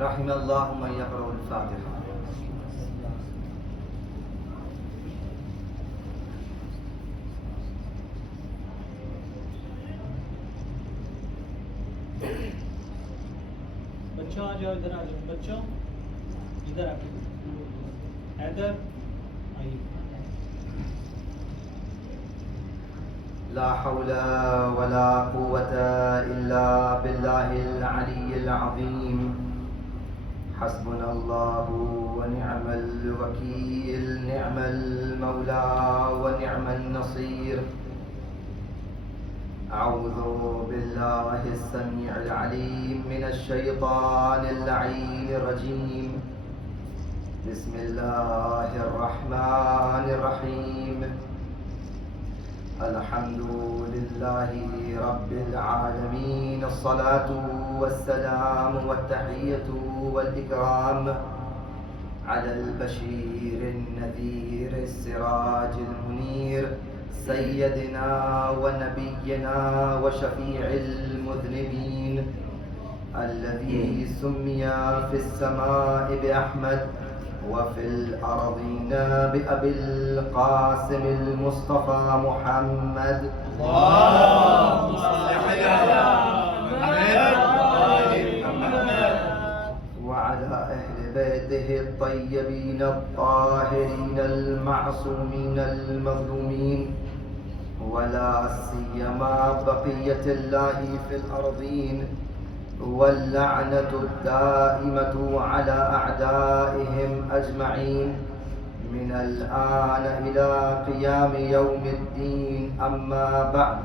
رحم اللہ من یقرأ الفاتحہ. بچوں آ جاؤ، ادھر آ جاؤ بچوں، ادھر آ کے حیدر آئیے. لا حول ولا قوة إلا بالله العلي العظيم. حسبنا الله ونعم الوكيل، نعم المولى ونعم النصير. أعوذ بالله السميع العليم من الشيطان اللعين الرجيم. بسم الله الرحمن الرحيم. الحمد لله رب العالمين، الصلاة والسلام والتحية والإكرام على البشير النذير السراج المنير، سيدنا ونبينا وشفيع المذنبين، الذي سمي في السماء بأحمد وفي الأرضين بأبي القاسم المصطفى محمد. اللهم صل على محمد وعلى أهل بيته الطيبين الطاهرين المعصومين المظلومين، ولا سيما بقية الله في الأرضين، واللعنة الدائمة على أعدائهم أجمعين من الآن إلى قيام يوم الدين. أما بعد،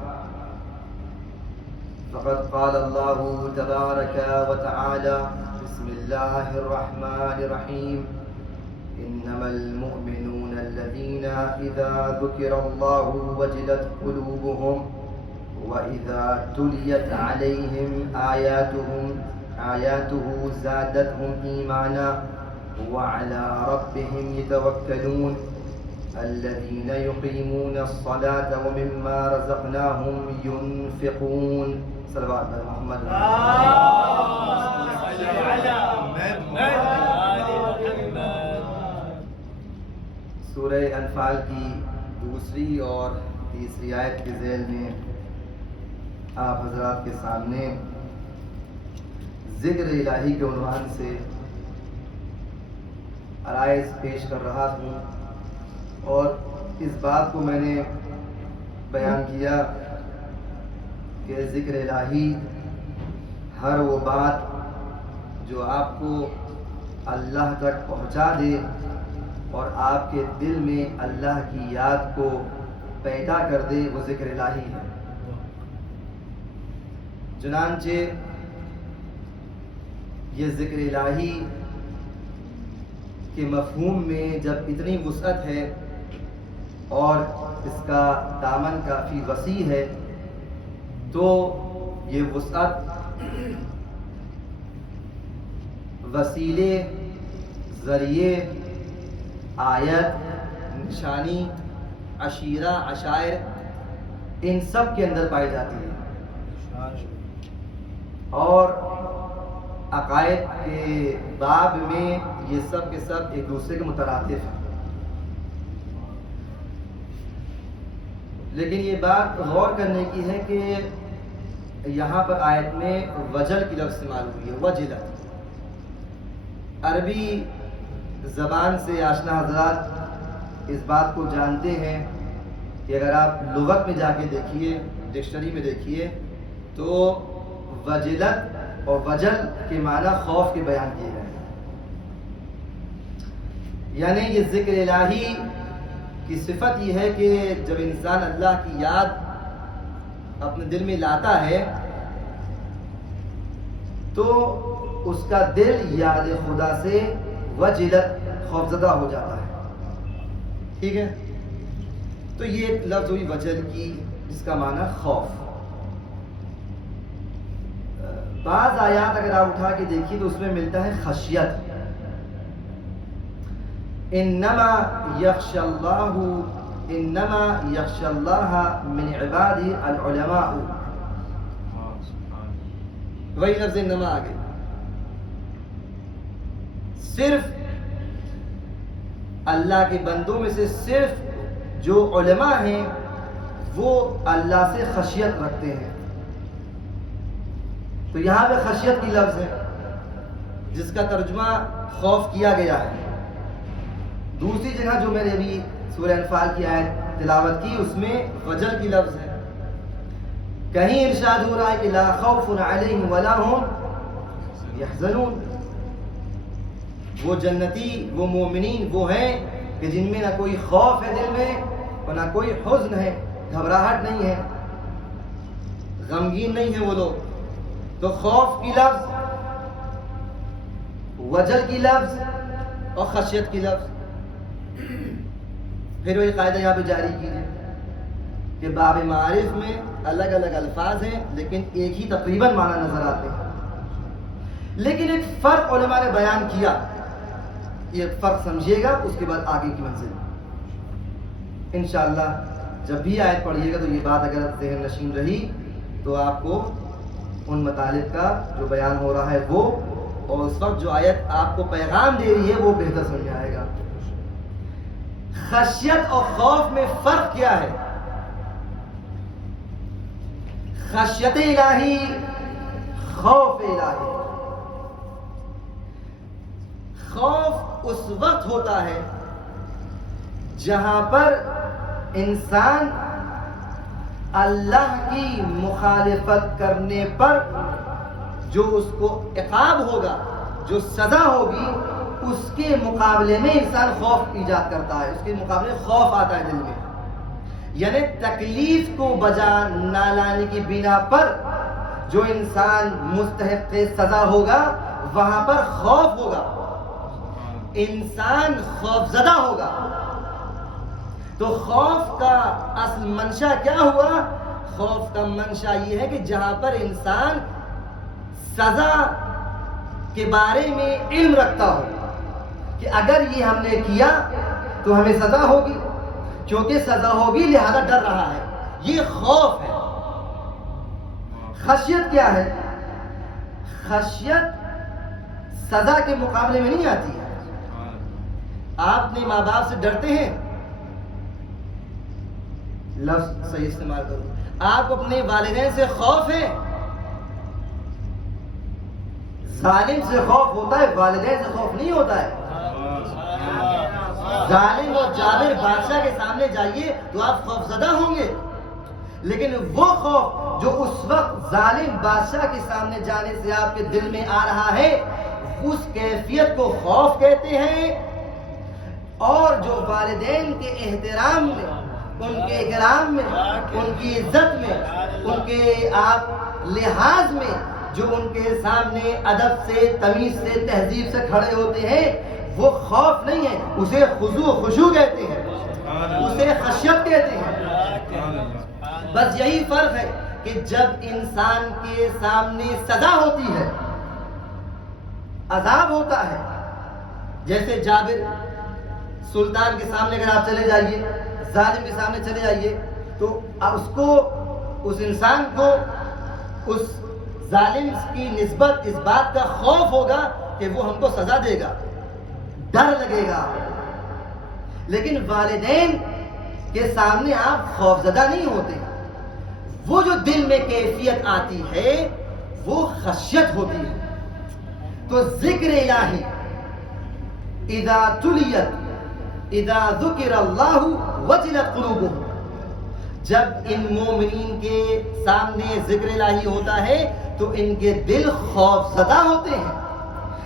فقد قال الله تبارك وتعالى: بسم الله الرحمن الرحيم. إنما المؤمنون الذين إذا ذكر الله وجلت قلوبهم وإذا تليت عليهم آياته زادتهم إيمانا وعلى ربهم يتوكلون. الذين يقيمون الصلاة ومما رزقناهم ينفقون. صلوات محمد. سورہ انفال کی دوسری اور تیسری آیت کے ذیل میں آپ حضرات کے سامنے ذکر الہی کے عنوان سے عرائض پیش کر رہا ہوں، اور اس بات کو میں نے بیان کیا کہ ذکر الہی ہر وہ بات جو آپ کو اللہ تک پہنچا دے اور آپ کے دل میں اللہ کی یاد کو پیدا کر دے، وہ ذکر الہی ہے. چنانچہ یہ ذکر الہی کے مفہوم میں جب اتنی وسعت ہے اور اس کا دامن کافی وسیع ہے، تو یہ وسعت وسیلے، ذریعے، آیت، نشانی، عشیرہ، عشائر، ان سب کے اندر پائی جاتی ہے. اور عقائد کے باب میں یہ سب کے سب ایک دوسرے کے مترادف ہیں. لیکن یہ بات غور کرنے کی ہے کہ یہاں پر آیت میں وجل کی لفظ استعمال ہوئی ہے، وجلت. عربی زبان سے آشنا حضرات اس بات کو جانتے ہیں کہ اگر آپ لغت میں جا کے دیکھیے، ڈکشنری میں دیکھیے، تو وجلت اور وجل کے معنی خوف کے بیان کیے گئے ہیں. یعنی یہ ذکر الہی کی صفت یہ ہے کہ جب انسان اللہ کی یاد اپنے دل میں لاتا ہے تو اس کا دل یاد خدا سے وجلت، خوفزدہ ہو جاتا ہے. ٹھیک ہے، تو یہ ایک لفظ ہوئی وجل کی، جس کا معنی خوف. بعض آیات اگر آپ اٹھا کے دیکھیے تو اس میں ملتا ہے خشیت. انما یخشی اللہ من عبادہ العلماء. وہی لفظ انما آگے. صرف اللہ کے بندوں میں سے صرف جو علماء ہیں وہ اللہ سے خشیت رکھتے ہیں. تو یہاں پہ خشیت کی لفظ ہے جس کا ترجمہ خوف کیا گیا ہے. دوسری جگہ جو میں نے ابھی سورہ انفال کی آیت تلاوت کی اس میں وجل کی لفظ ہے. کہیں ارشاد ہو رہا ہے کہ لا خوف علیہم ولا هم یحزنون. وہ جنتی، وہ مومنین وہ ہیں کہ جن میں نہ کوئی خوف ہے دل میں اور نہ کوئی حزن ہے، گھبراہٹ نہیں ہے، غمگین نہیں ہے وہ لوگ. تو خوف کی لفظ، وجل کی لفظ اور خشیت کی لفظ. پھر وہی قاعدہ یہاں پہ جاری کیجیے کہ باب معارف میں الگ الگ الفاظ ہیں لیکن ایک ہی تقریباً معنی نظر آتے ہیں. لیکن ایک فرق علماء نے بیان کیا، یہ فرق سمجھیے گا، اس کے بعد آگے کی منزل. انشاءاللہ جب بھی آیت پڑھیے گا تو یہ بات اگر ذہن نشین رہی تو آپ کو ان مطالب کا جو بیان ہو رہا ہے وہ، اور اس وقت جو آیت آپ کو پیغام دے رہی ہے وہ بہتر سمجھ آئے گا. خشیت اور خوف میں فرق کیا ہے؟ خشیت الہی، خوف الہی. خوف اس وقت ہوتا ہے جہاں پر انسان اللہ کی مخالفت کرنے پر جو اس کو عقاب ہوگا، جو سزا ہوگی، اس کے مقابلے میں انسان خوف ایجاد کرتا ہے، اس کے مقابلے میں خوف آتا ہے دل میں. یعنی تکلیف کو بجا نہ لانے کی بنا پر جو انسان مستحق سزا ہوگا وہاں پر خوف ہوگا، انسان خوف زدہ ہوگا. تو خوف کا اصل منشا کیا ہوا؟ خوف کا منشا یہ ہے کہ جہاں پر انسان سزا کے بارے میں علم رکھتا ہو کہ اگر یہ ہم نے کیا تو ہمیں سزا ہوگی، کیونکہ سزا ہوگی لہذا ڈر رہا ہے، یہ خوف ہے. خشیت کیا ہے؟ خشیت سزا کے مقابلے میں نہیں آتی ہے. آپ اپنے ماں باپ سے ڈرتے ہیں، لفظ صحیح استعمال کرو. آپ کو اپنے والدین سے خوف ہے، ظالم سے خوف ہوتا ہے، والدین سے خوف نہیں ہوتا ہے. ظالم اور جابر بادشاہ کے سامنے جائیے تو آپ خوف زدہ ہوں گے، لیکن وہ خوف جو اس وقت ظالم بادشاہ کے سامنے جانے سے آپ کے دل میں آ رہا ہے اس کیفیت کو خوف کہتے ہیں. اور جو والدین کے احترام میں، ان کے اکرام میں، ان کی عزت میں، ان کے آپ لحاظ میں جو ان کے سامنے ادب سے، تمیز سے، تہذیب سے کھڑے ہوتے ہیں وہ خوف نہیں ہے، اسے خضوع و خشوع کہتے ہیں، اسے خشیت کہتے ہیں. بس یہی فرق ہے کہ جب انسان کے سامنے سزا ہوتی ہے، عذاب ہوتا ہے، جیسے جابر سلطان کے سامنے اگر آپ چلے جائیے، ظالم کے سامنے چلے جائیے تو اس کو، اس انسان کو اس ظالم کی نسبت اس بات کا خوف ہوگا کہ وہ ہم کو سزا دے گا، ڈر لگے گا. لیکن والدین کے سامنے آپ خوفزدہ نہیں ہوتے، وہ جو دل میں کیفیت آتی ہے وہ خشیت ہوتی ہے. تو ذکر الہی اذا تلیت اذا ذکر اللہ وجلت قلوبہم، جب ان مومنین کے سامنے ذکر الہی ہوتا ہے تو ان کے دل خوف زدہ ہوتے ہیں.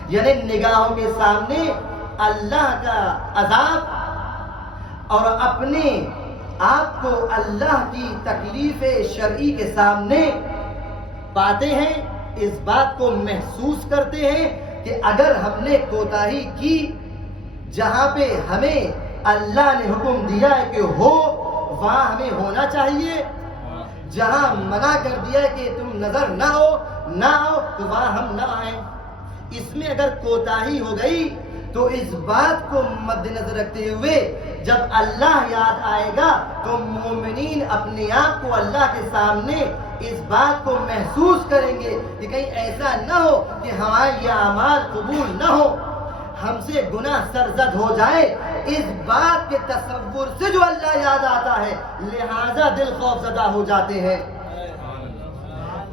یعنی نگاہوں کے سامنے اللہ کا عذاب اور اپنے آپ کو اللہ کی تکلیف شرعی کے سامنے پاتے ہیں، اس بات کو محسوس کرتے ہیں کہ اگر ہم نے کوتاہی کی، جہاں پہ ہمیں اللہ نے حکم دیا ہے کہ ہو وہاں ہمیں ہونا چاہیے، جہاں منع کر دیا ہے کہ تم نظر نہ آؤ تو وہاں ہم نہ آئیں. اس میں اگر کوتاہی ہو گئی تو اس بات کو مد نظر رکھتے ہوئے جب اللہ یاد آئے گا تو مومنین اپنے آپ کو اللہ کے سامنے اس بات کو محسوس کریں گے کہ کہیں ایسا نہ ہو کہ ہمارے یہ اعمال قبول نہ ہو، ہم سے گناہ سرزد ہو جائے، اس بات کے تصور سے جو اللہ یاد آتا ہے، لہذا دل خوف زدہ ہو جاتے ہیں۔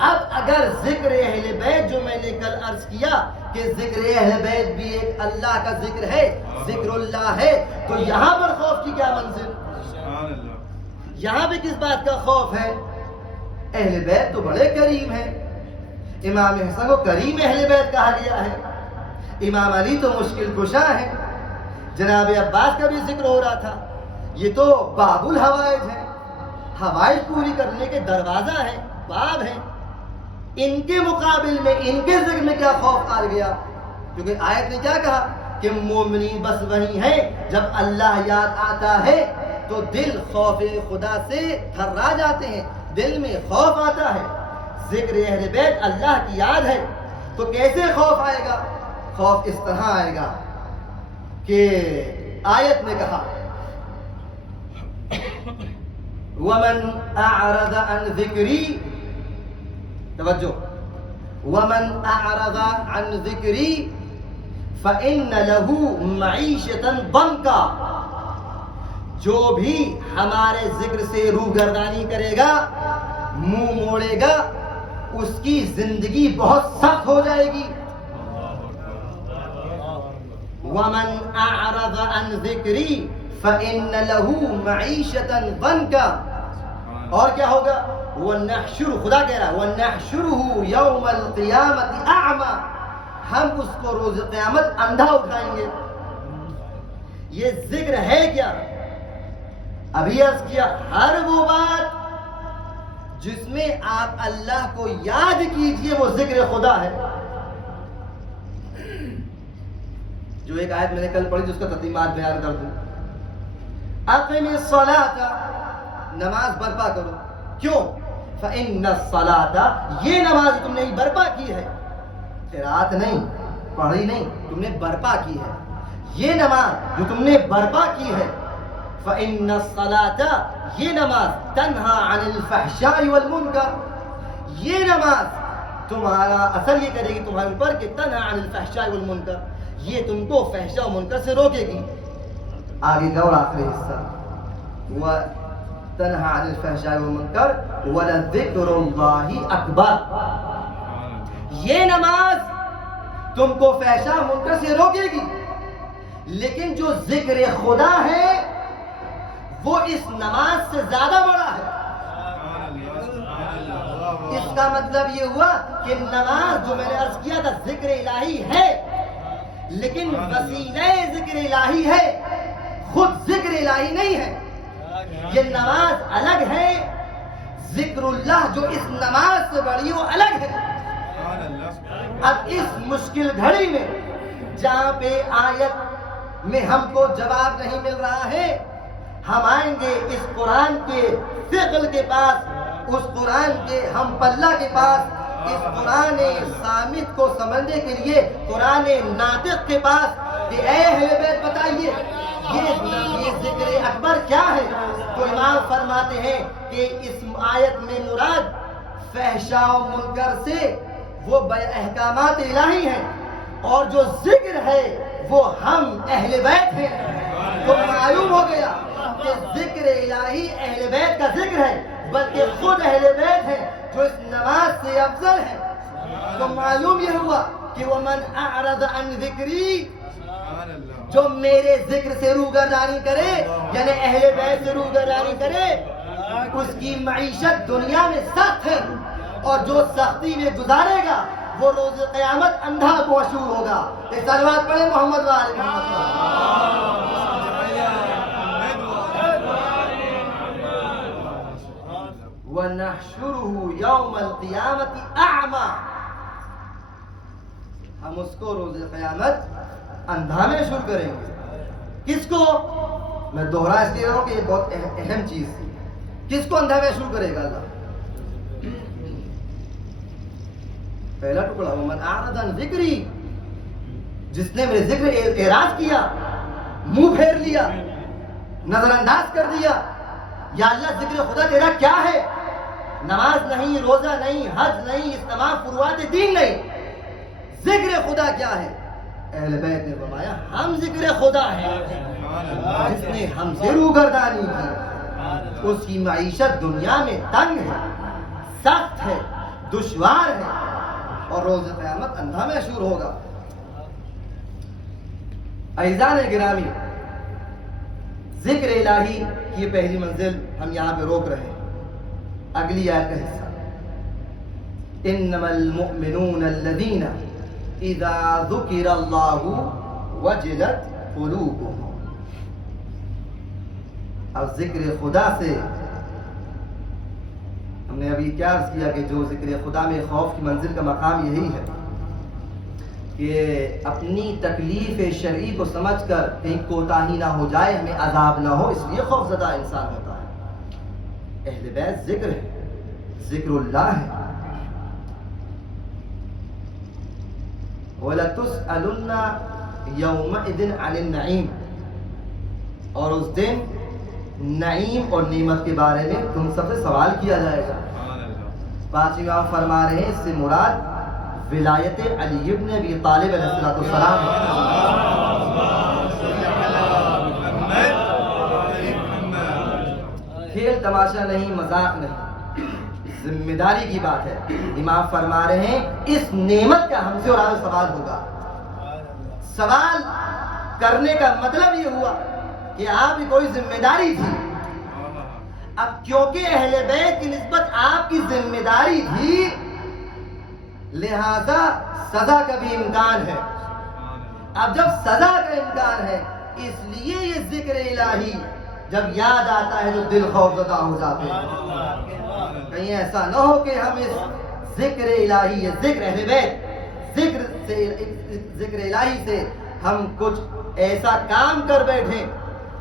اب اگر ذکر اہل بیت جو میں نے کل عرض کیا کہ ذکر اہل بیت بھی ایک اللہ کا ذکر ہے، ذکر اللہ ہے، تو یہاں پر خوف کی کیا منزل؟ یہاں بھی کس بات کا خوف ہے؟ اہل بیت تو بڑے کریم ہیں، امام حسن کو کریم اہل بیت کہا گیا ہے، امام علی تو مشکل کشا ہے، جناب عباس کا بھی ذکر ہو رہا تھا، یہ تو باب الحوائج ہے، حوائج پوری کرنے کے دروازہ ہے، باب ہے، ان کے مقابل میں ان کے ذکر میں کیا خوف آ گیا؟ کیونکہ آیت نے کیا کہا کہ مومنین بس وہی ہیں جب اللہ یاد آتا ہے تو دل خوف خدا سے تھرا جاتے ہیں، دل میں خوف آتا ہے۔ ذکر اہل بیت اللہ کی یاد ہے تو کیسے خوف آئے گا؟ خوف اس طرح آئے گا کہ آیت نے کہا وَمَنْ أَعْرَضَ عَنْ ذِكْرِي، توجہ، وَمَنْ أَعْرَضَ عَنْ ذِكْرِي فَإِنَّ لَهُ مَعِيشَةً ضَنْكًا، جو بھی ہمارے ذکر سے روگردانی کرے گا، منہ موڑے گا، اس کی زندگی بہت سخت ہو جائے گی۔ وَمَنْ أَعْرَضَ عَنْ ذِكْرِي فَإِنَّ لَهُ مَعِيشَةً ضَنْكًا، اور کیا ہوگا؟ وَنَحْشُرُ، خدا کہہ رہا ہے وَنَحْشُرُهُ يَوْمَ الْقِيَامَةِ أَعْمَى، ہم اس کو روز قیامت اندھا اٹھائیں گے۔ یہ ذکر ہے کیا؟ ابھی عرض کیا، ہر وہ بات جس میں آپ اللہ کو یاد کیجئے وہ ذکر خدا ہے۔ جو ایک آیت میں نے کل پڑھی جس کا ترجمات بیان کر دوں، اقم الصلاۃ، نماز برپا کرو، کیوں؟ فإن الصلاۃ، یہ نماز تم نے برپا کی ہے، قرات نہیں، پڑھی نہیں، تم نے برپا کی ہے، یہ نماز جو تم نے برپا کی ہے، فإن الصلاۃ، یہ نماز تنہا عن الفحشاء والمنکر، یہ نماز تمہارا اثر یہ کرے گی تمہارے اوپر کہ تنہا عن الفحشاء والمنکر، یہ تم کو فحشاء و منکر سے روکے گی۔ آگے کا اور آخری حصہ، وَتَنْهَا عَنِ الْفَحْشَاءِ وَالْمُنكَرِ وَلَذِكْرُ اللَّهِ أَكْبَرُ، یہ نماز تم کو فحشاء و منکر سے روکے گی، لیکن جو ذکر خدا ہے وہ اس نماز سے زیادہ بڑا ہے۔ اس کا مطلب یہ ہوا کہ نماز جو میں نے عرض کیا تھا ذکر الہی ہے، لیکن وسیلہ ذکر الہی ہے، خود ذکر الہی نہیں ہے۔ یہ نماز الگ ہے، ذکر اللہ جو اس نماز سے بڑی وہ الگ ہے۔ اب اس مشکل گھڑی میں جہاں پہ آیت میں ہم کو جواب نہیں مل رہا ہے، ہم آئیں گے اس قرآن کے فقہ کے پاس، اس قرآن کے ہم پلہ کے پاس، اس قرآن صامت کو سمجھنے کے لیے قرآن ناطق کے پاس کہ اے اہل بیت بتائیے یہ ذکر اکبر کیا ہے؟ تو امام فرماتے ہیں کہ اس آیت میں مراد فحشاء و منکر سے وہ احکامات الہی ہیں، اور جو ذکر ہے وہ ہم اہل بیت ہیں۔ تو معلوم ہو گیا کہ ذکر الہی اہل بیت کا ذکر ہے، بلکہ خود اہل بیت ہے جو اس نماز سے افضل ہے۔ تو معلوم یہ ہوا کہ وَمَنْ أَعْرَضَ عَنْ ذِكْرِي، جو میرے ذکر سے روگردانی کرے، یعنی اہل بیت سے روگردانی کرے، اس کی معیشت دنیا میں سخت ہے، اور جو سختی میں گزارے گا وہ روز قیامت اندھا مشہور ہوگا۔ ایک صلوات پڑھیں محمد وآل محمد۔ وَنَحْشُرُهُ يَوْمَ الْقِيَامَةِ أَعْمَى، ہم اس کو روز قیامت اندھا میں شروع کریں گے۔ کس کو؟ میں دوہرا اس لیے رہا ہوں کہ یہ بہت اہم چیز تھی۔ کس کو اندھا میں شروع کرے گا اللہ؟ پہلا ٹکڑا وَمَنْ أَعْرَضَ عَنْ ذِكْرِي، جس نے میرے ذکر اعراض کیا، منہ پھیر لیا، نظر انداز کر دیا، یا اللہ ذکر خدا تیرا کیا ہے؟ نماز نہیں، روزہ نہیں، حج نہیں، اس تمام فروعات دین نہیں، ذکر خدا کیا ہے؟ اہل بیت نے فرمایا ہم ذکر خدا ہیں، جس نے ہم سے روگردانی کی اس کی معیشت دنیا میں تنگ ہے، سخت ہے، دشوار ہے اور روز قیامت اندھا محشور ہوگا۔ عزیزان گرامی، ذکر الہی کی یہ پہلی منزل ہم یہاں پہ روک رہے ہیں۔ اگلی آیت کا حصہ، انما المؤمنون الذین اذا ذکر اللہ وجلت قلوبهم۔ اب ذکر خدا سے ہم نے ابھی کیا عرض کیا کہ جو ذکر خدا میں خوف کی منزل کا مقام یہی ہے کہ اپنی تکلیف شرعی کو سمجھ کر کہیں کوتاہی نہ ہو جائے، ہمیں عذاب نہ ہو، اس لیے خوف زدہ انسان ہوتا ہے۔ اہل بیت ذکر ہے، ذکر اللہ ہے۔ وَلَتُسْأَلُنَّ يَوْمَئِذٍ عَنِ النَّعِيمِ، اور اس دن نعیم اور نعمت کے بارے میں تم سب سے سوال کیا جائے گا۔ پانچویں امام فرما رہے ہیں اس سے مراد ولایت علی ابن ابی طالب علیہ السلام ہے۔ کھیل تماشا نہیں، مذاق نہیں، ذمہ داری کی بات ہے۔ امام فرما رہے ہیں اس نعمت کا ہم سے اور آپ سوال ہوگا۔ سوال کرنے کا مطلب یہ ہوا کہ آپ کی کوئی ذمہ داری تھی، اب کیونکہ اہل بیت کی نسبت آپ کی ذمہ داری تھی لہذا سزا کا بھی امکان ہے۔ اب جب سزا کا امکان ہے اس لیے یہ ذکر الہی جب یاد آتا ہے تو دل خوف زدہ ہو جاتے ہیں۔ کہیں ایسا نہ ہو کہ ہم اس ذکر الہی، یہ ذکر اہل بیت، ذکر الہی سے ہم کچھ ایسا کام کر بیٹھیں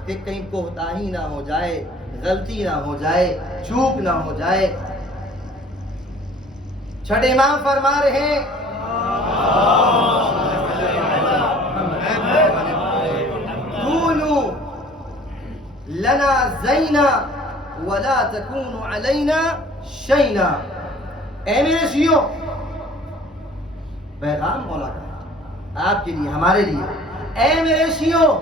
کہ کہیں کوتاہی نہ ہو جائے، غلطی نہ ہو جائے، چوک نہ ہو جائے۔ چھٹے امام فرما رہے ہیں کونوا لنا زینا ولا تکونوا علینا شینا۔ اے میرے شیعوں، پیغام مولا کا ہے آپ کے لیے، ہمارے لیے، اے میرے شیعوں،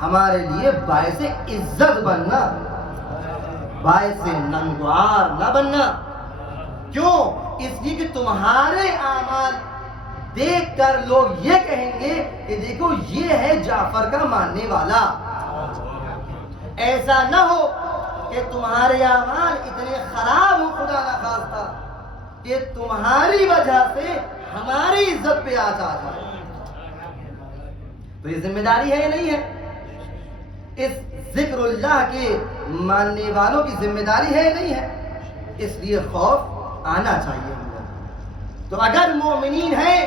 ہمارے لیے باعث عزت بننا، باعث ننگوار نہ بننا۔ کیوں؟ اس لیے کہ تمہارے اعمال دیکھ کر لوگ یہ کہیں گے کہ دیکھو یہ ہے جعفر کا ماننے والا۔ ایسا نہ ہو کہ تمہارے اعمال اتنے خراب ہو خدا نخواستہ کہ تمہاری وجہ سے ہماری عزت پہ آ جائے۔ تو یہ ذمہ داری ہے یا نہیں ہے؟ اس ذکر اللہ کے ماننے والوں کی ذمہ داری ہے یا نہیں ہے؟ اس لیے خوف آنا چاہیے ہم لوگ۔ تو اگر مومنین ہیں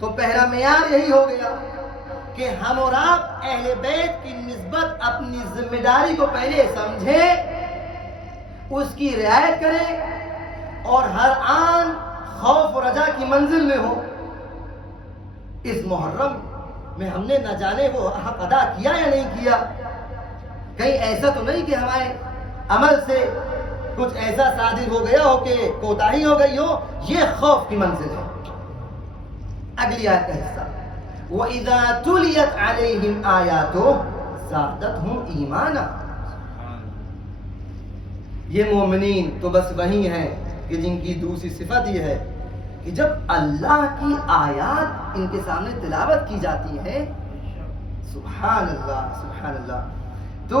تو پہلا معیار یہی ہو گیا کہ ہم اور آپ اہل بیت کی نسبت اپنی ذمہ داری کو پہلے سمجھیں، اس کی رعایت کریں اور ہر آن خوف و رجا کی منزل میں ہو۔ اس محرم میں ہم نے نہ جانے وہ حق ادا کیا یا نہیں کیا، کہیں ایسا تو نہیں کہ ہمارے عمل سے کچھ ایسا صادر ہو گیا ہو کہ کوتاہی ہو گئی ہو۔ یہ خوف کی منزل ہے۔ اگلی آیت کا حصہ، وَإِذَا تُلِيَتْ عَلَيْهِمْ آيَاتُهُ زَادَتْهُمْ ایمانا۔ یہ مومنین تو بس وہی ہیں کہ جن کی دوسری صفت یہ ہے کہ جب اللہ کی آیات ان کے سامنے تلاوت کی جاتی ہے، سبحان اللہ سبحان اللہ، تو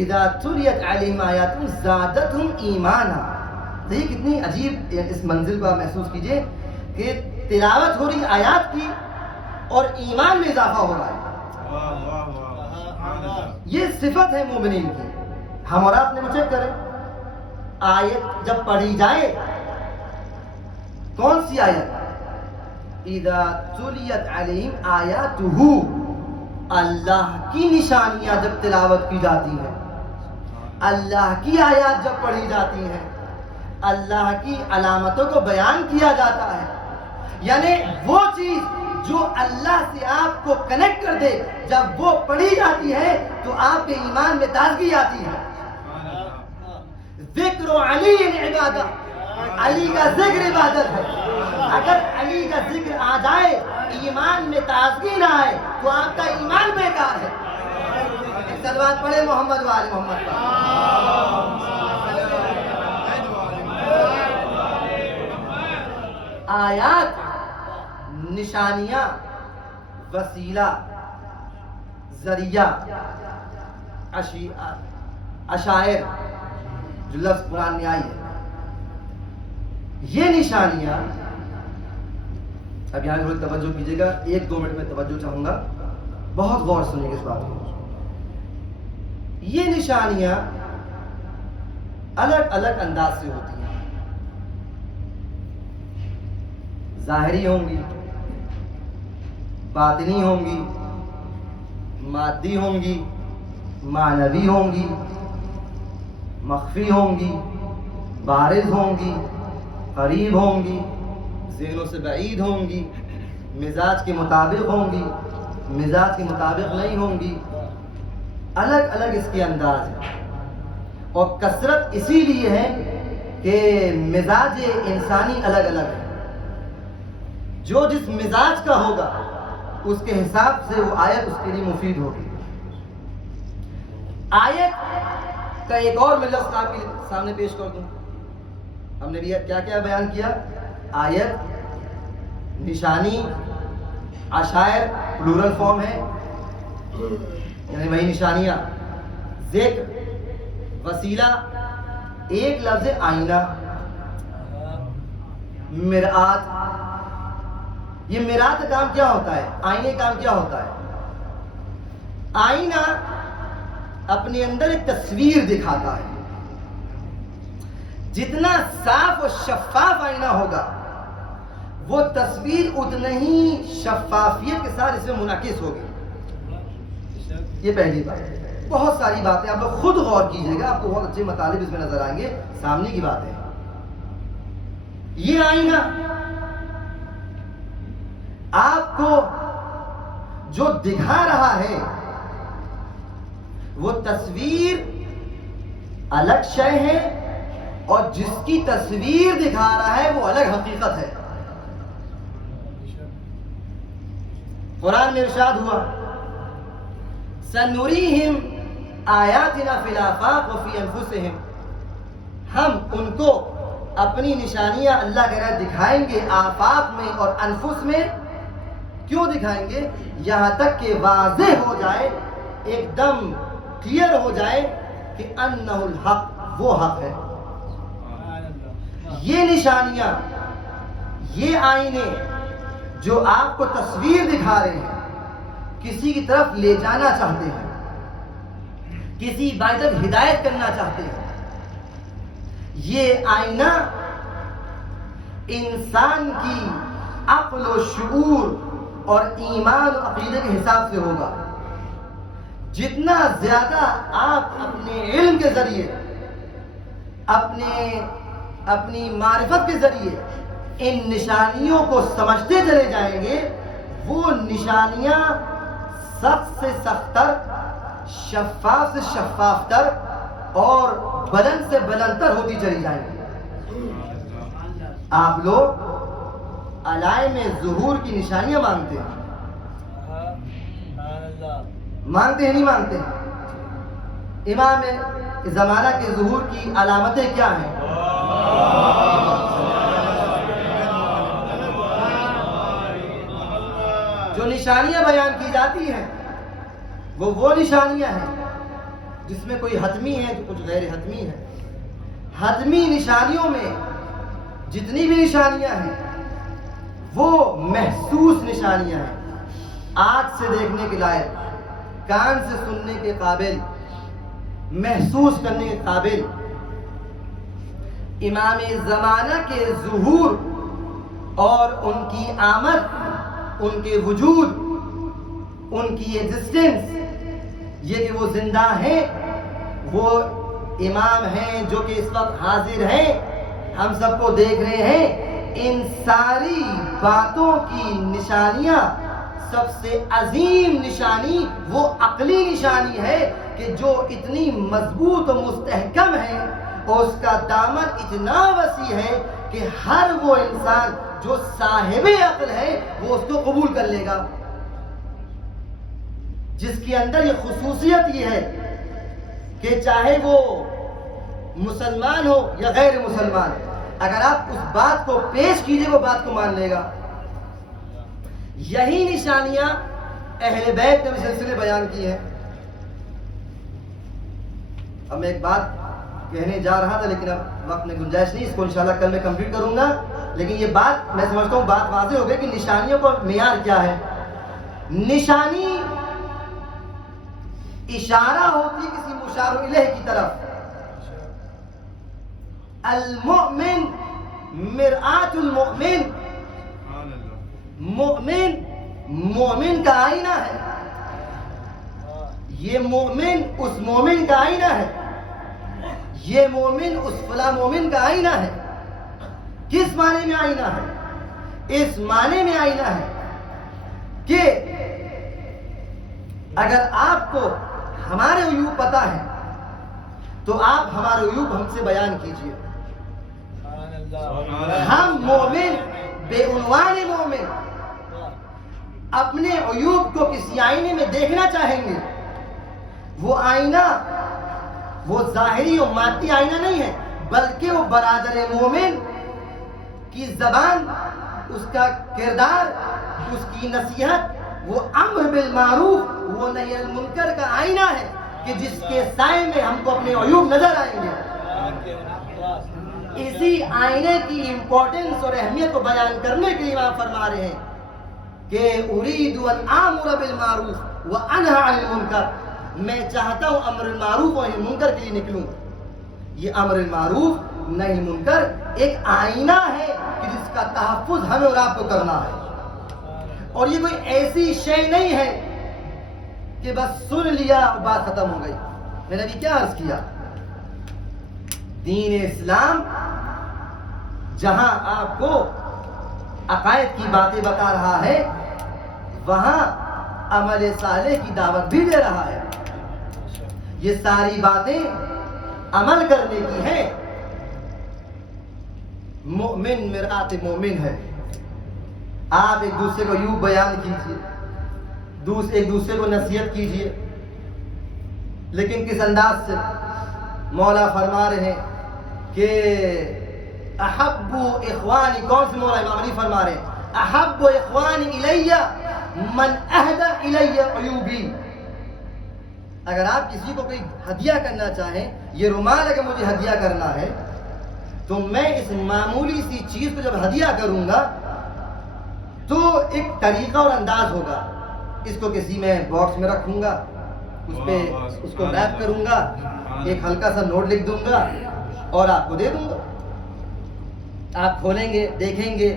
اذا تلیت علیہم آیاتہ زادتہم ایمانا۔ دیکھیے کتنی عجیب اس منزل کو آپ محسوس کیجئے کہ تلاوت ہو رہی آیات کی اور ایمان میں اضافہ ہو رہا ہے۔ یہ صفت ہے مومنین کی۔ ہم اور آپ نے وہ چیک کریں، آیت جب پڑھی جائے، کون سی آیت؟ اذا تلیت علیہم آیاتہ، اللہ کی نشانیاں جب تلاوت کی جاتی ہیں، اللہ کی آیات جب پڑھی جاتی ہیں، اللہ کی علامتوں کو بیان کیا جاتا ہے، یعنی وہ چیز جو اللہ سے آپ کو کنیکٹ کر دے، جب وہ پڑھی جاتی ہے تو آپ کے ایمان میں تازگی آتی ہے۔ ذکر علی عبادہ، علی کا ذکر عبادت ہے. اگر علی کا ذکر آ جائے ایمان میں تازگی نہ آئے تو آپ کا ایمان بیکار ہے. صلوات پڑھے محمد و آل محمد پر. آیات، نشانیاں، وسیلہ، ذریعہ، اشائر جو لفظ قرآن میں آئی ہے، یہ نشانیاں، اب یہاں تھوڑی توجہ کیجیے گا، 1-2 منٹ میں توجہ چاہوں گا، بہت غور سنیے گا اس بات کو. یہ نشانیاں الگ الگ انداز سے ہوتی ہیں. ظاہری ہوں گی، باطنی ہوں گی، مادی ہوں گی، معنوی ہوں گی، مخفی ہوں گی، بارز ہوں گی، قریب ہوں گی، ذہنوں سے بعید ہوں گی، مزاج کے مطابق ہوں گی، مزاج کے مطابق نہیں ہوں گی. الگ الگ اس کے انداز ہیں. اور کثرت اسی لیے ہے کہ مزاج انسانی الگ الگ ہے. جو جس مزاج کا ہوگا اس کے حساب سے وہ آیت اس کے لیے مفید ہوگی. آیت کا ایک اور میں لفظ آپ کے سامنے پیش کر دوں. ہم نے کیا کیا بیان کیا؟ آیت، نشانی، اشائر پلورل فارم ہے یعنی وہی نشانیاں، ذکر، وسیلہ، ایک لفظ آئینہ، مرآت. یہ مرآت کا کام کیا ہوتا ہے؟ آئینے کا کام کیا ہوتا ہے؟ آئینہ اپنے اندر ایک تصویر دکھاتا ہے. جتنا صاف و شفاف آئینہ ہوگا وہ تصویر اتنا ہی شفافیت کے ساتھ اس میں منعکس ہوگی. یہ پہلی بات. بہت ساری باتیں آپ لوگ خود غور کیجیے گا، آپ کو بہت اچھے مطالب اس میں نظر آئیں گے. سامنے کی بات ہے یہ آئینہ آپ کو جو دکھا رہا ہے وہ تصویر الگ شے ہے اور جس کی تصویر دکھا رہا ہے وہ الگ حقیقت ہے. قرآن میں ارشاد ہوا سنریہم آیاتنا فی الآفاق وفی انفسہم. ہم ان کو اپنی نشانیاں اللہ کے راہ دکھائیں گے آفاق میں اور انفس میں. کیوں دکھائیں گے؟ یہاں تک کہ واضح ہو جائے، ایک دم کلیئر ہو جائے کہ انہ الحق، وہ حق ہے. یہ نشانیاں، یہ آئینے جو آپ کو تصویر دکھا رہے ہیں، کسی کی طرف لے جانا چاہتے ہیں، کسی بات طرف ہدایت کرنا چاہتے ہیں. یہ آئینہ انسان کی عقل و شعور اور ایمان و عقیدے کے حساب سے ہوگا. جتنا زیادہ آپ اپنے علم کے ذریعے، اپنی معرفت کے ذریعے ان نشانیوں کو سمجھتے چلے جائیں گے، وہ نشانیاں سخت سے سخت تر، شفاف سے شفاف تر اور بلند سے بلند تر ہوتی چلی جائیں گی. آپ لوگ علائم ظہور کی نشانیاں مانگتے ہیں، مانگتے ہیں نہیں مانگتے ہیں؟ امام زمانہ کے ظہور کی علامتیں کیا ہیں؟ جو نشانیاں بیان کی جاتی ہیں وہ نشانیاں ہیں جس میں کوئی حتمی ہے، جو کچھ غیر حتمی ہے. حتمی نشانیوں میں جتنی بھی نشانیاں ہیں وہ محسوس نشانیاں ہیں، آنکھ سے دیکھنے کے لائق، کان سے سننے کے قابل، محسوس کرنے کے قابل. امام زمانہ کے ظہور اور ان کی آمد، ان کے وجود، ان کی ایگزسٹنس، یہ کہ وہ زندہ ہیں، وہ امام ہیں جو کہ اس وقت حاضر ہیں، ہم سب کو دیکھ رہے ہیں. ان ساری باتوں کی نشانیاں سب سے عظیم نشانی وہ عقلی نشانی ہے کہ جو اتنی مضبوط و مستحکم ہے اور اس کا دامن اتنا وسیع ہے کہ ہر وہ انسان جو صاحب عقل ہے وہ اس کو قبول کر لے گا، جس کے اندر یہ خصوصیت یہ ہے کہ چاہے وہ مسلمان ہو یا غیر مسلمان، اگر آپ اس بات کو پیش کیجئے وہ بات کو مان لے گا۔ یہی نشانیاں اہل بیت نے سلسلے بیان کی ہیں۔ اب میں ایک بات کہنے جا رہا تھا لیکن اب وقت میں گنجائش نہیں، اس کو انشاءاللہ کل میں کمپلیٹ کروں گا، لیکن یہ بات میں سمجھتا ہوں بات واضح ہو گئی کہ نشانیوں کا معیار کیا ہے۔ نشانی اشارہ ہوتی کسی مشار الیہ کی طرف۔ المؤمن مرآت المؤمن، مومن کا آئینہ ہے، یہ مومن اس مومن کا آئینہ ہے، یہ مومن اس فلاں مومن کا آئینہ ہے۔ کس معنی میں آئینہ ہے؟ اس معنی میں آئینہ ہے کہ اگر آپ کو ہمارے عیوب پتہ ہے تو آپ ہمارے عیوب ہم سے بیان کیجئے۔ ہم مومن بے عنوان مومن اپنے عیوب کو کسی آئینے میں دیکھنا چاہیں گے، وہ آئینہ وہ ظاہری و مادی آئینہ نہیں ہے، بلکہ وہ برادر مومن کی زبان، اس کا کردار، اس کی نصیحت، وہ امر بالمعروف وہ نہی عن المنکر کا آئینہ ہے کہ جس کے سائے میں ہم کو اپنے عیوب نظر آئیں گے۔ اسی آئینے کی امپورٹنس اور اہمیت کو بیان کرنے کے لیے امام فرما رہے ہیں کہ اريد ان آمر بالمعروف وانہی عن المنکر، میں چاہتا ہوں امر المعروف اور منکر کے لیے نکلوں۔ یہ امر المعروف نہی منکر ایک آئینہ ہے کہ جس کا تحفظ ہمیں اور آپ کو کرنا ہے، اور یہ کوئی ایسی شے نہیں ہے کہ بس سن لیا اور بات ختم ہو گئی۔ میں نے ابھی کیا عرض کیا، دین اسلام جہاں آپ کو عقائد کی باتیں بتا رہا ہے، وہاں عمل صالح کی دعوت بھی دے رہا ہے۔ یہ ساری باتیں عمل کرنے کی ہیں۔ مومن مرآت مومن ہے۔ آپ ایک دوسرے کو یوں بیان کیجئے، ایک دوسرے کو نصیحت کیجئے، لیکن کس انداز سے؟ مولا فرما رہے ہیں کہ احب اخوانی، کون سے مولا؟ امام علی فرما رہے ہیں احب اخوانی الی من اہدی الی عیوبی۔ اگر آپ کسی کو کوئی ہدیہ کرنا چاہیں، یہ رومال اگر مجھے ہدیہ کرنا ہے تو میں اس معمولی سی چیز کو جب ہدیہ کروں گا تو ایک طریقہ اور انداز ہوگا، اس کو کسی میں باکس میں رکھوں گا، اس پہ اس کو ریپ کروں گا، ایک ہلکا سا نوٹ لکھ دوں گا اور آپ کو دے دوں گا۔ آپ کھولیں گے، دیکھیں گے،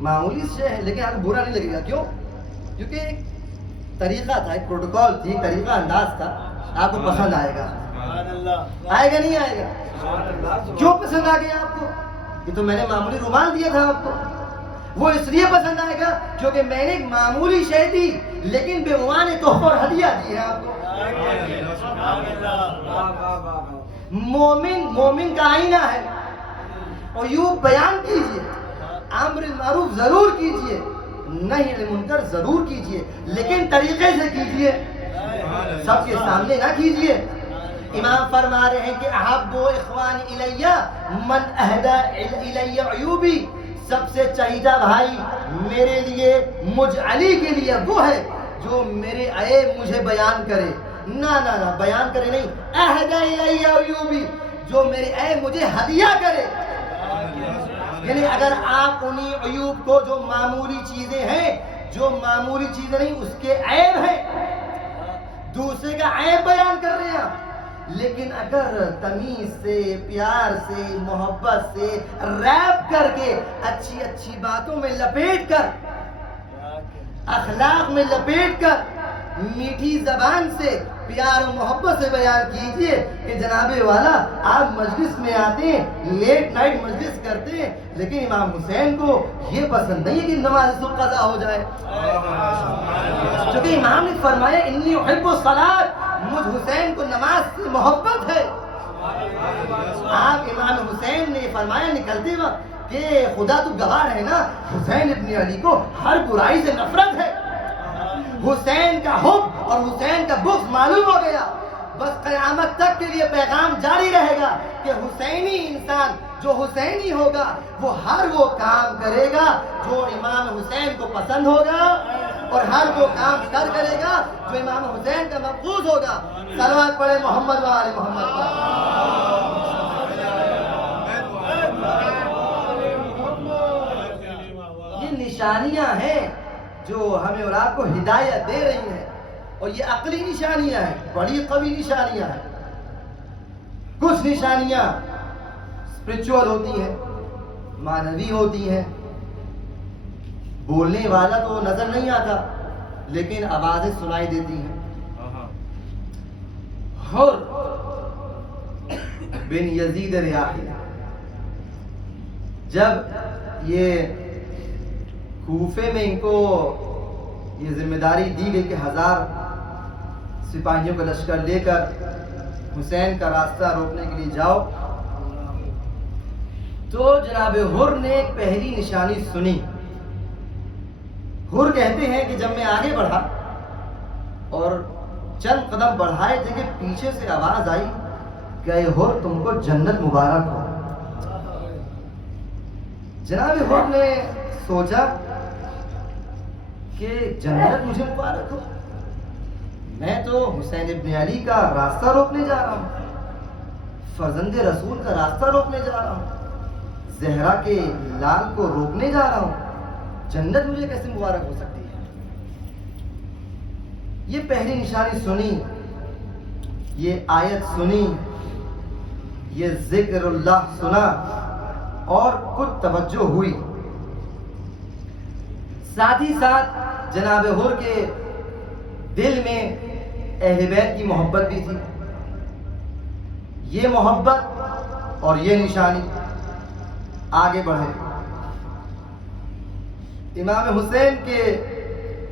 معمولی سے ہے لیکن آپ کو برا نہیں لگے گا۔ کیوں؟ کیونکہ ایک طریقہ تھا، ایک پروٹوکول تھی، طریقہ انداز تھا، آپ کو پسند آئے گا۔ آئے گا نہیں آئے گا؟ کیوں پسند آ گیا آپ کو؟ یہ تو میں نے معمولی رومال دیا تھا آپ کو۔ وہ اس لیے پسند آئے گا کیونکہ میں نے ایک معمولی شے دی لیکن بے عنوان تحفہ اور ہدیہ دی ہے آپ کو۔ مومن کا آئینہ ہے۔ عیوب بیان کیجئے، امر معروف ضرور کیجئے، نہی عن المنکر ضرور کیجئے، لیکن طریقے سے کیجئے، سب کے سامنے نہ کیجئے۔ امام فرما رہے ہیں کہ احب اخوان الی من اہدی الی عیوبی، سب سے چہیدہ بھائی میرے لیے، مجھ علی کے لیے وہ ہے جو میرے عیب مجھے بیان کرے، نہ بیان کرے نہیں، اہدی الی عیوبی، جو میرے عیب مجھے ہدیہ کرے۔ یعنی اگر آپ انہی عیوب کو، جو معمولی چیزیں ہیں، جو معمولی چیزیں نہیں اس کے عیب ہیں، دوسرے کا عیب بیان کر رہے ہیں، لیکن اگر تمیز سے، پیار سے، محبت سے ریپ کر کے، اچھی اچھی باتوں میں لپیٹ کر، اخلاق میں لپیٹ کر، میٹھی زبان سے، پیار و محبت سے بیان کیجئے کہ جناب والا آپ مجلس میں آتے ہیں، لیٹ نائٹ مجلس کرتے ہیں، لیکن امام حسین کو یہ پسند نہیں ہے کہ نماز صبح قضا ہو جائے، کیونکہ امام نے فرمایا انی احب الصلاۃ، مجھ حسین کو نماز سے محبت ہے۔ آپ امام حسین نے فرمایا نکلتے وقت کہ خدا تو گواہ ہے نا، حسین ابن علی کو ہر برائی سے نفرت ہے. حسین کا حب اور حسین کا بغض معلوم ہو گیا. بس قیامت تک کے لیے پیغام جاری رہے گا کہ حسینی انسان جو حسینی ہوگا وہ ہر وہ کام کرے گا جو امام حسین کو پسند ہوگا، اور ہر وہ کام کرے گا جو امام حسین کا مقصود ہوگا. صلوات پڑھے محمد و آل محمد پر. یہ نشانیاں ہیں جو ہمیں اور آپ کو ہدایت دے رہی ہیں، اور یہ عقلی نشانیاں ہیں، بڑی قوی نشانیاں ہیں. کچھ نشانیاں اسپرچول ہوتی ہیں، معنوی ہوتی ہیں. بولنے والا تو نظر نہیں آتا لیکن آوازیں سنائی دیتی ہیں. حر بن یزید ریاحی جب یہ کوفے میں ان کو یہ ذمہ داری دی گئی کہ 1000 سپاہیوں کا لشکر لے کر حسین کا راستہ روکنے کے لیے جاؤ، تو جناب حر نے ایک پہلی نشانی سنی. حر کہتے ہیں کہ جب میں آگے بڑھا اور چند قدم بڑھائے تھے کہ پیچھے سے آواز آئی کہ اے حر تم کو جنت مبارک ہو. جناب حر نے سوچا کہ جنت مجھے مبارک ہو، میں تو حسین ابن علی کا راستہ روکنے جا رہا ہوں، فرزند رسول کا راستہ روکنے جا رہا ہوں، زہرا کے لال کو روکنے جا رہا ہوں، جنت مجھے کیسے مبارک ہو سکتی ہے. یہ پہلی نشانی سنی، یہ آیت سنی، یہ ذکر اللہ سنا اور کچھ توجہ ہوئی. ساتھ ہی ساتھ جناب حر کے دل میں اہل بیت کی محبت بھی تھی. یہ محبت اور یہ نشانی آگے بڑھے. امام حسین کے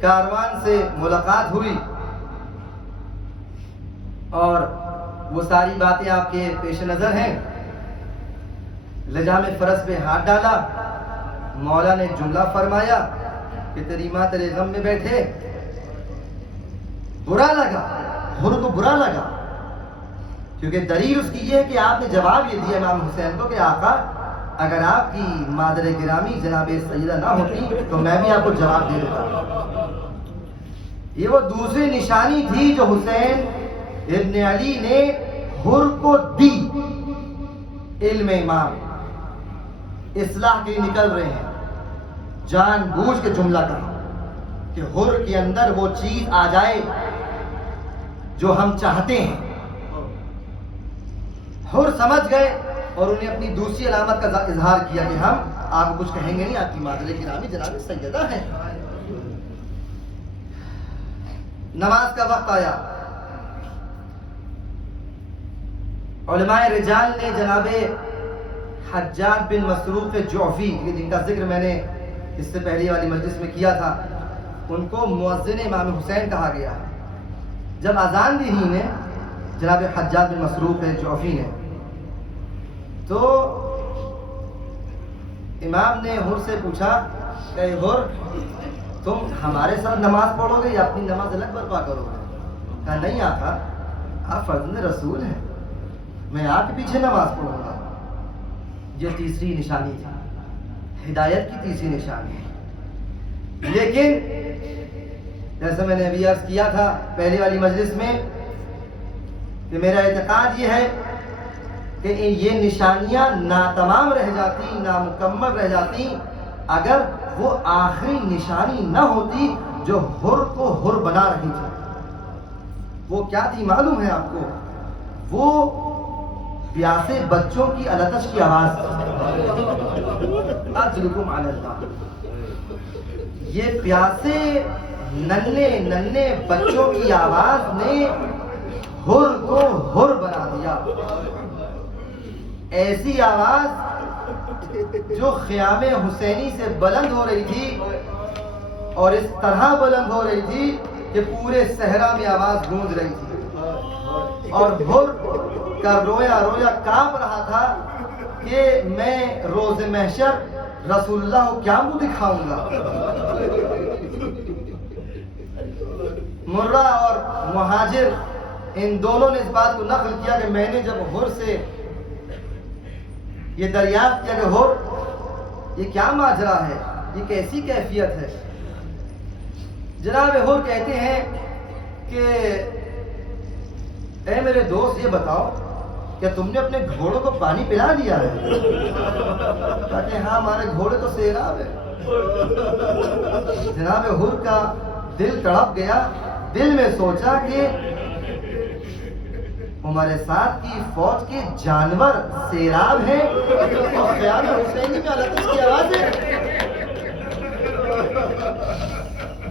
کاروان سے ملاقات ہوئی اور وہ ساری باتیں آپ کے پیش نظر ہیں. لجام فرس پہ ہاتھ ڈالا، مولا نے جملہ فرمایا کہ تیری ماں تیرے غم میں بیٹھے. برا لگا، حر کو برا لگا، کیونکہ دلیل اس کی یہ ہے کہ آپ نے جواب یہ دیا امام حسین کو کہ آقا اگر آپ کی مادر گرامی جناب سیدہ نہ ہوتی تو میں بھی آپ کو جواب دے دیتا. یہ وہ دوسری نشانی تھی جو حسین ابن علی نے حر کو دی. علم امام اصلاح کے لیے نکل رہے ہیں، جان بوجھ کے جملہ کہا کہ حر کے اندر وہ چیز آ جائے جو ہم چاہتے ہیں. حر سمجھ گئے اور انہیں اپنی دوسری علامت کا اظہار کیا کہ ہم آپ کو کچھ کہیں گے نہیں، آپ کی مادر گرامی جناب سیدہ ہیں. نماز کا وقت آیا. علماء رجال نے جناب حجاج بن مسروق جعفی جن کا ذکر میں نے اس سے پہلی والی مجلس میں کیا تھا، ان کو مؤذن امام حسین کہا گیا. جب اذان دی ہی نے جناب حجاج بن مسروق جعفی نے، تو امام نے حر سے پوچھا کہ حر تم ہمارے ساتھ نماز پڑھو گے یا اپنی نماز الگ برپا کرو گے؟ کہا نہیں آقا، آپ فرزند رسول ہیں، میں آپ کے پیچھے نماز پڑھوں گا. یہ تیسری نشانی تھی، ہدایت کی تیسری نشانی ہے. لیکن جیسے میں نے ابھی عرض کیا تھا پہلی والی مجلس میں کہ میرا اعتقاد یہ ہے کہ یہ نشانیاں ناتمام رہ جاتی، نامکمل رہ جاتی اگر وہ آخری نشانی نہ ہوتی جو حر کو حر بنا رہی تھی. وہ کیا تھی معلوم ہے آپ کو؟ وہ پیاسے بچوں کی التش کی آواز اجلکم علی اللہ. یہ پیاسے ننھے بچوں کی آواز نے حر کو حر بنا دیا. ایسی آواز جو خیام حسینی سے بلند ہو رہی تھی اور اس طرح بلند ہو رہی تھی کہ پورے صحرا میں آواز گونج رہی تھی، اور حر کا رویا رویا کانپ رہا تھا کہ میں روز محشر رسول اللہ کو کیا منہ دکھاؤں گا. مرہ اور مہاجر ان دونوں نے اس بات کو نقل کیا کہ میں نے جب حر سے یہ دریافت کیا کہ حر یہ کیا ماجرا ہے, یہ کیسی کیفیت ہے. جناب حر کہتے ہیں کہ اے میرے دوست یہ بتاؤ کیا تم نے اپنے گھوڑوں کو پانی پلا دیا ہے؟ کہتے ہیں ہاں ہمارے گھوڑے تو سیراب ہے. جناب حر کا دل تڑپ گیا, دل میں سوچا کہ ہمارے ساتھ کی فوج کے جانور سیراب ہیں اور خیال حسینی میں اللہ کی آواز ہے.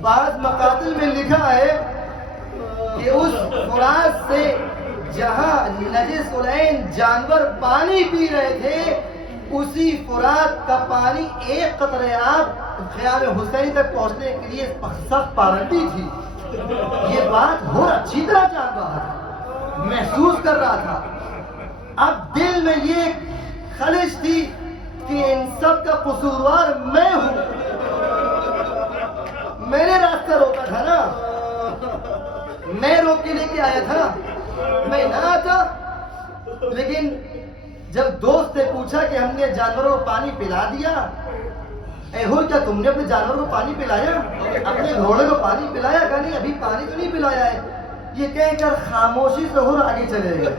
بعض مقاتل میں لکھا ہے کہ اس فرات سے جہاں نجس العین جانور پانی پی رہے تھے اسی فرات کا پانی ایک قطرے آب خیال حسین تک پہنچنے کے لیے سخت پابندی تھی. یہ بات حر اچھی طرح جان رہا تھا, محسوس کر رہا تھا. اب دل میں یہ خلش تھی کہ ان سب کا قصوروار میں ہوں. میں نے راستہ روکا تھا نا, میں روک کے لے کے آیا تھا, میں نہ آتا. لیکن جب دوست نے پوچھا کہ ہم نے جانوروں کو پانی پلا دیا, اے حر کیا تم نے اپنے جانوروں کو پانی پلایا, اپنے گھوڑے کو پانی پلایا؟ کہ نہیں ابھی پانی تو نہیں پلایا ہے. یہ کہہ کر خاموشی سے حر آگے چلے گئے.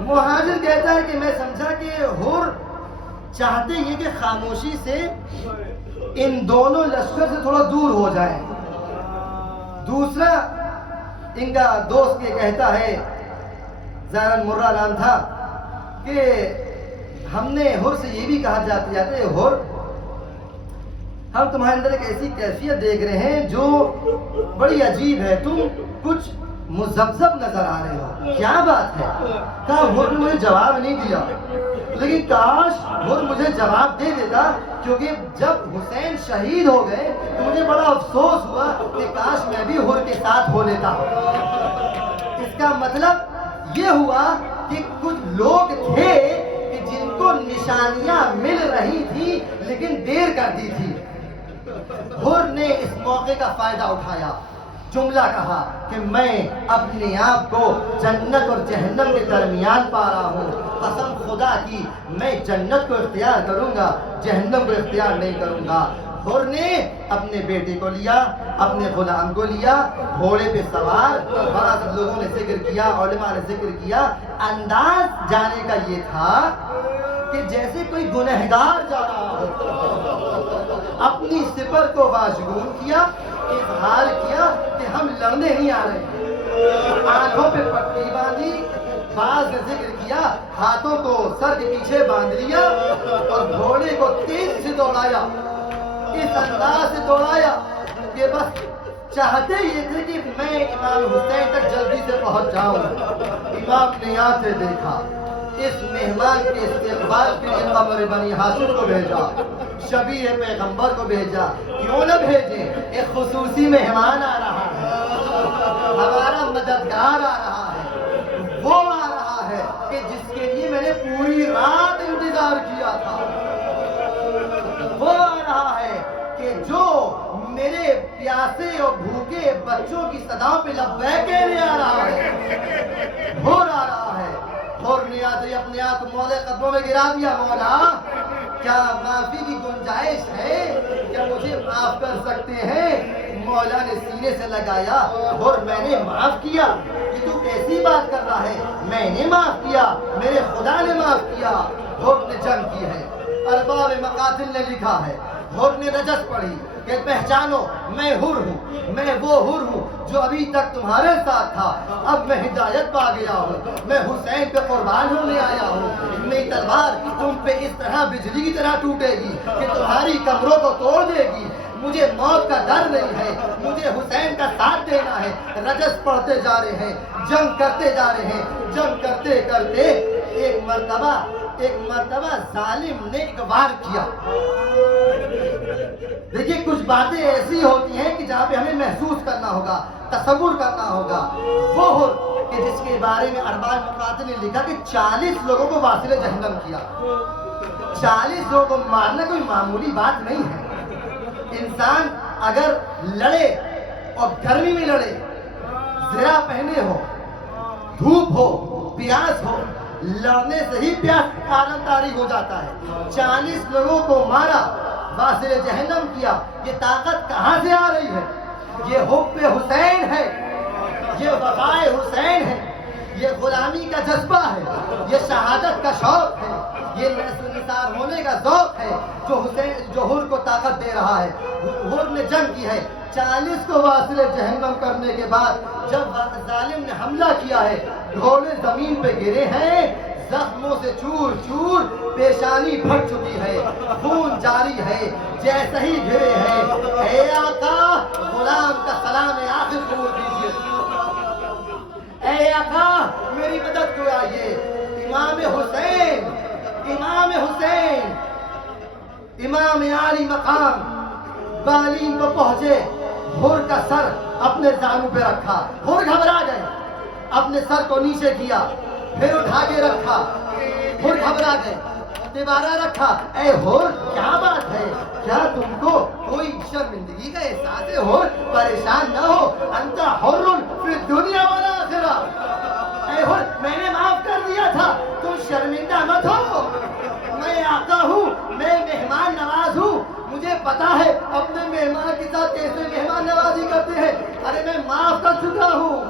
مہاجر کہتا ہے کہ میں سمجھا کہ حر چاہتے ہیں کہ خاموشی سے ان دونوں لشکر سے تھوڑا دور ہو جائیں. دوسرا ان کا دوست یہ کہتا ہے, زارن مرہ نام تھا, کہ ہم نے حر سے یہ بھی کہا جاتے حر ہم تمہارے اندر ایک ایسی کیفیت دیکھ رہے ہیں جو بڑی عجیب ہے, تم کچھ مذبذب نظر آ رہے ہو, کیا بات ہے؟ کہا حر نے مجھے جواب نہیں دیا, لیکن کاش حر مجھے جواب دے دیتا, کیونکہ جب حسین شہید ہو گئے تو مجھے بڑا افسوس ہوا کہ کاش میں بھی حر کے ساتھ ہو لیتا. اس کا مطلب یہ ہوا کہ کچھ لوگ تھے کہ جن کو نشانیاں مل رہی تھی لیکن دیر کر دی تھی. حر نے اس موقع کا فائدہ اٹھایا, جملہ کہا کہ میں اپنے آپ کو جنت اور جہنم کے درمیان پا رہا ہوں, قسم خدا کی میں جنت کو اختیار کروں گا, جہنم کو اختیار نہیں کروں گا. حر نے اپنے بیٹے کو لیا, اپنے غلام کو لیا, گھوڑے پہ سوار. بعض لوگوں نے ذکر کیا, علماء نے ذکر کیا, انداز جانے کا یہ تھا کہ جیسے کوئی گنہگار جا رہا ہو. اپنی سپر کو واشگون کیا, اظہار کیا کہ ہم لڑنے نہیں آ رہے. آنکھوں پہ پٹی باندھی, بعض نے ذکر کیا ہاتھوں کو سر کے پیچھے باندھ لیا اور گھوڑے کو تیز سے دوڑایا, اس انداز سے دوڑایا کہ بس چاہتے یہ تھے کہ میں امام حسین تک جلدی سے پہنچ جاؤں. امام نے آتے دیکھا, اس مہمان کے استقبال کے لیے قمر بنی ہاشم کو بھیجا, شبیہ پیغمبر کو بھیجا. کیوں نہ بھیجیں, ایک خصوصی مہمان آ رہا ہے, ہمارا مددگار آ رہا ہے, وہ آ رہا ہے کہ جس کے لیے میں نے پوری رات انتظار کیا تھا. وہ آ رہا ہے کہ جو میرے پیاسے اور بھوکے بچوں کی صداؤں پہ لبیک کہنے آ رہا ہے. حر آ رہا ہے. حر نے آتے اپنے آپ مولا قدموں میں گرا دیا, مولا کیا معافی کی گنجائش ہے, کیا مجھے معاف کر سکتے ہیں؟ مولا نے سینے سے لگایا, حر میں نے معاف کیا. یہ تو کیسی بات کر رہا ہے, میں نے معاف کیا, میرے خدا نے معاف کیا. حر نے جنگ کی ہے, ارباب مقاتل نے لکھا ہے, حر نے رجس پڑھی کہ پہچانو میں حر ہوں, میں وہ حر ہوں جو ابھی تک تمہارے ساتھ تھا, اب میں ہدایت پا گیا ہوں, میں حسین پہ قربان ہونے آیا ہوں. میری تلوار تم پہ اس طرح بجلی کی طرح ٹوٹے گی کہ تمہاری کمروں کو توڑ دے گی. مجھے موت کا ڈر نہیں ہے, مجھے حسین کا ساتھ دینا ہے. رجس پڑھتے جا رہے ہیں, جنگ کرتے جا رہے ہیں, جنگ کرتے کرتے ایک مرتبہ ظالم نے ایک وار کیا. دیکھیے کچھ باتیں ایسی ہوتی ہیں کہ جہاں پہ ہمیں محسوس کرنا ہوگا, تصور کرنا ہوگا. وہ حر کہ کہ جس کے بارے میں ارباب مقاتل نے لکھا کہ 40 لوگوں کو واصل جہنم کیا. 40 لوگوں کو مارنا کوئی معمولی بات نہیں ہے. انسان اگر لڑے اور گرمی میں لڑے، زرہ پہنے ہو، دھوپ ہو، پیاس ہو، لڑنے سے ہی پیاس عالم طاری ہو جاتا ہے. 40 لوگوں کو مارا، واصل جہنم کیا. یہ طاقت کہاں سے آ رہی ہے؟ یہ حب حسین ہے، یہ وفائے حسین ہے، یہ غلامی کا جذبہ ہے، یہ شہادت کا شوق ہے، یہ نثار ہونے کا ذوق ہے جو حر کو طاقت دے رہا ہے. حر نے جنگ کی ہے. 40 کو واصل جہنم کرنے کے بعد جب ظالم نے حملہ کیا ہے، گھوڑے زمین پہ گرے ہیں، زخموں سے چور چور، پیشانی پھٹ چکی ہے، خون جاری ہے، جیسے ہی گرے ہیں. اے آقا، غلام کا سلام آخر قبول کیجیے. اے آقا، میری مدد کو آئیے. امام حسین، امام حسین، امام عالی مقام بالین کو پہنچے. حر کا سر اپنے زانو پہ رکھا. حر گھبرا گئے، اپنے سر کو نیچے کیا، پھر اٹھا کے رکھا. حر گھبرا گئے، دوبارہ رکھا. اے حر، کیا بات ہے؟ کیا تم کو کوئی شرمندگی کا احساس ہے؟ حر، پریشان نہ ہو. انت حر فی الدنیا والآخرہ. اے حر، میں نے معاف کر دیا تھا، تم شرمندہ مت ہو. میں آقا ہوں، میں مہمان نواز ہوں. مجھے پتا ہے اپنے مہمان کے ساتھ کیسے مہمان نوازی کرتے ہیں. ارے میں معاف کر چکا ہوں.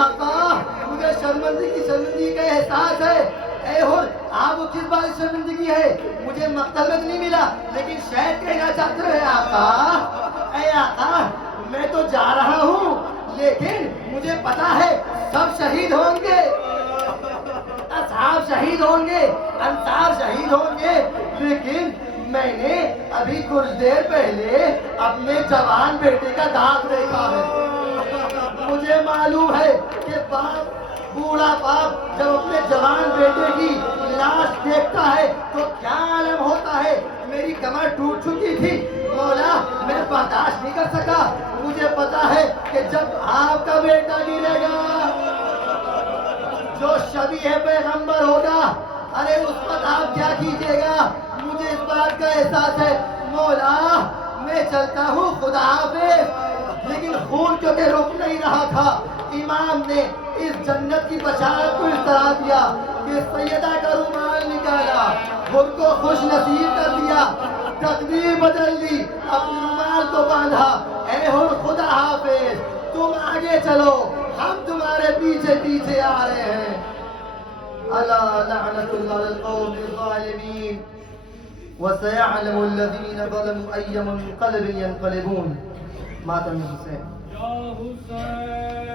آقا، مجھے شرمندگی کا احساس ہے. اے حر، آپ کو کس بات کی شرمندگی ہے؟ مجھے مقتل میں نہیں ملا، لیکن شاید کہنا چاہتے ہیں آقا. اے آقا، میں تو جا رہا ہوں، لیکن مجھے پتا ہے سب شہید ہوں گے، اصحاب شہید ہوں گے، انصار شہید ہوں گے. لیکن میں نے ابھی کچھ دیر پہلے اپنے جوان بیٹے کا داغ دیکھا ہے. مجھے معلوم ہے کہ باپ، بوڑھا باپ جب اپنے جوان بیٹے کی لاش دیکھتا ہے تو کیا عالم ہوتا ہے. میری کمر ٹوٹ چکی تھی مولا، میں برداشت نہیں کر سکا. مجھے پتا ہے کہ جب آپ کا بیٹا گرے گا، جو شبیہ پیغمبر ہوگا، ارے اس وقت آپ کیا کیجیے گا. مجھے اس بات کا احساس ہے. مولا، میں چلتا ہوں، خدا حافظ. لیکن خون کیونکہ رک نہیں رہا تھا، امام نے اس جنت کی بشارت کو اس طرح دیا کہ سیدہ کا رومال نکالا، خود کو خوش نصیب کر دیا، تقدیر بدل دی، اپنے رومال کو باندھا. اے حر، خدا حافظ، تم آگے چلو، ہم تمہارے پیچھے پیچھے آ رہے ہیں. الا لعنت اللہ القوم الظالمین وسيعلم الذين ظلموا أي منقلب ينقلبون. ماتم حسین. یا حسین.